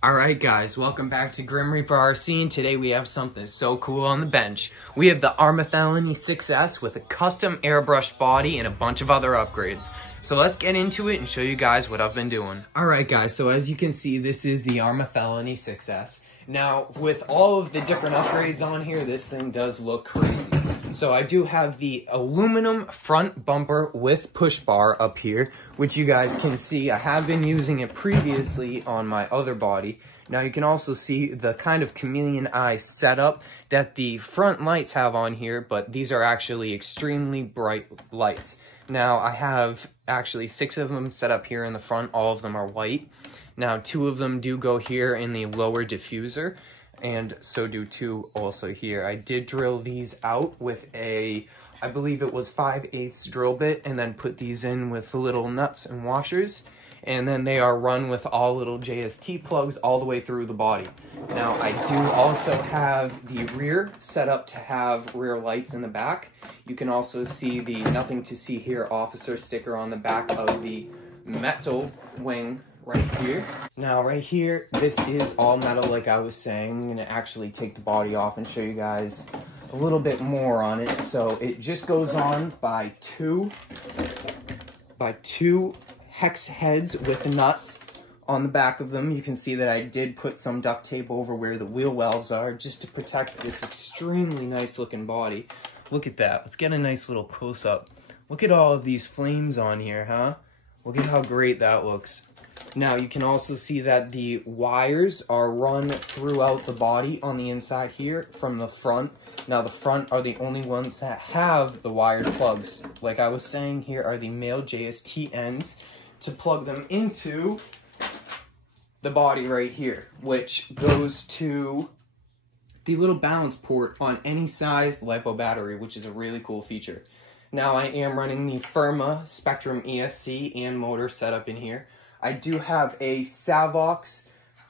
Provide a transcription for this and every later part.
Alright guys, welcome back to Grim Reaper RC, and today we have something so cool on the bench. We have the Arma Felony 6S with a custom airbrushed body and a bunch of other upgrades. So let's get into it and show you guys what I've been doing. Alright guys, so as you can see, this is the Arma Felony 6S. Now, with all of the different upgrades on here, this thing does look crazy. So I do have the aluminum front bumper with push bar up here, which you guys can see. I have been using it previously on my other body. Now you can also see the kind of chameleon eye setup that the front lights have on here, but these are actually extremely bright lights. Now I have actually 6 of them set up here in the front. All of them are white. Now 2 of them do go here in the lower diffuser, and so do 2 also here. I did drill these out with a, I believe it was 5/8 drill bit, and then put these in with little nuts and washers, and then they are run with all little JST plugs all the way through the body. Now I do also have the rear set up to have rear lights in the back. You can also see the nothing to see here officer sticker on the back of the metal wing right here. Now right here, this is all metal like I was saying. I'm gonna actually take the body off and show you guys a little bit more on it. So it just goes on by two hex heads with nuts on the back of them. You can see that I did put some duct tape over where the wheel wells are just to protect this extremely nice looking body. Look at that. Let's get a nice little close up. Look at all of these flames on here, huh? Look at how great that looks. Now you can also see that the wires are run throughout the body on the inside here from the front. Now the front are the only ones that have the wired plugs. Like I was saying, here are the male JST ends to plug them into the body right here, which goes to the little balance port on any size LiPo battery, which is a really cool feature. Now I am running the Firma Spectrum ESC and motor setup in here. I do have a Savox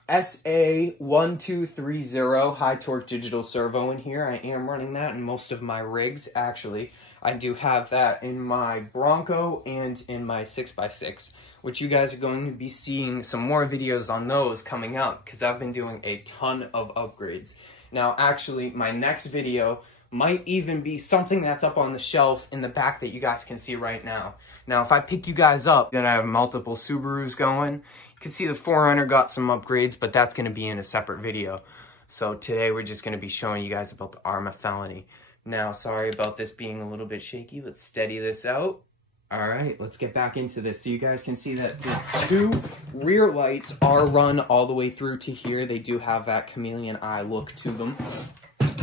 SA1230 high torque digital servo in here. I am running that in most of my rigs, actually. I do have that in my Bronco and in my 6x6, which you guys are going to be seeing some more videos on those coming up, because I've been doing a ton of upgrades. Now, actually, my next video might even be something that's up on the shelf in the back that you guys can see right now. Now, if I pick you guys up, then I have multiple Subarus going. You can see the 4Runner got some upgrades, but that's going to be in a separate video. So today we're just going to be showing you guys about the Arma Felony. Now, sorry about this being a little bit shaky. Let's steady this out. All right, let's get back into this. So you guys can see that the 2 rear lights are run all the way through to here. They do have that chameleon eye look to them.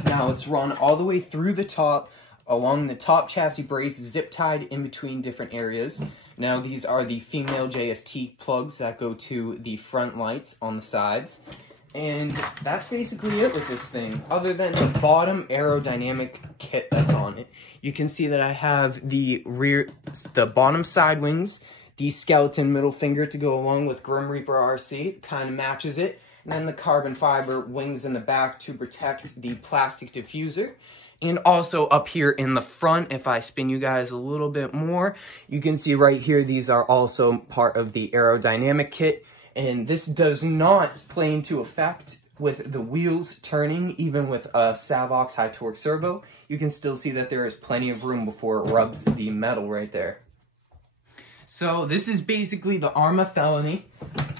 Now it's run all the way through the top, along the top chassis brace, zip tied in between different areas. Now these are the female JST plugs that go to the front lights on the sides. And that's basically it with this thing, other than the bottom aerodynamic kit that's on it. You can see that I have the bottom side wings, the skeleton middle finger to go along with Grim Reaper RC, kind of matches it. And then the carbon fiber wings in the back to protect the plastic diffuser. And also up here in the front, if I spin you guys a little bit more, you can see right here, these are also part of the aerodynamic kit. And this does not play into effect with the wheels turning, even with a Savox high torque servo. You can still see that there is plenty of room before it rubs the metal right there. So this is basically the Arma Felony.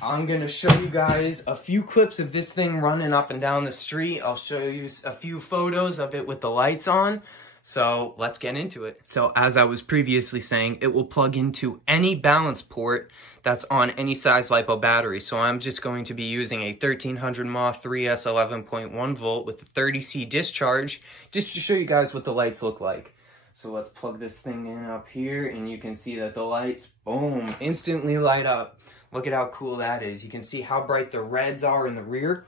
I'm going to show you guys a few clips of this thing running up and down the street. I'll show you a few photos of it with the lights on. So let's get into it. So as I was previously saying, it will plug into any balance port that's on any size LiPo battery. So I'm just going to be using a 1300 mAh 3S 11.1 volt with a 30C discharge, just to show you guys what the lights look like. So let's plug this thing in up here, and you can see that the lights, boom, instantly light up. Look at how cool that is. You can see how bright the reds are in the rear.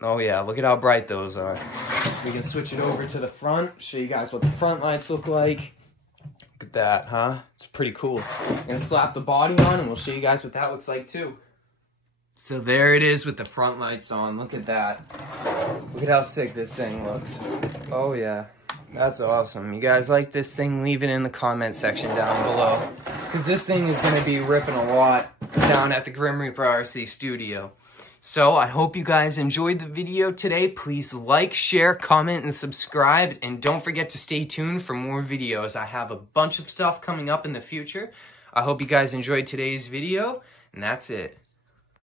Oh yeah, look at how bright those are. We can switch it over to the front, show you guys what the front lights look like. Look at that, huh? It's pretty cool. I'm gonna slap the body on, and we'll show you guys what that looks like too. So there it is with the front lights on. Look at that. Look at how sick this thing looks. Oh yeah, that's awesome. You guys like this thing? Leave it in the comment section down below. because this thing is going to be ripping a lot down at the Grim Reaper RC studio. So I hope you guys enjoyed the video today. Please like, share, comment, and subscribe. And don't forget to stay tuned for more videos. I have a bunch of stuff coming up in the future. I hope you guys enjoyed today's video. And that's it.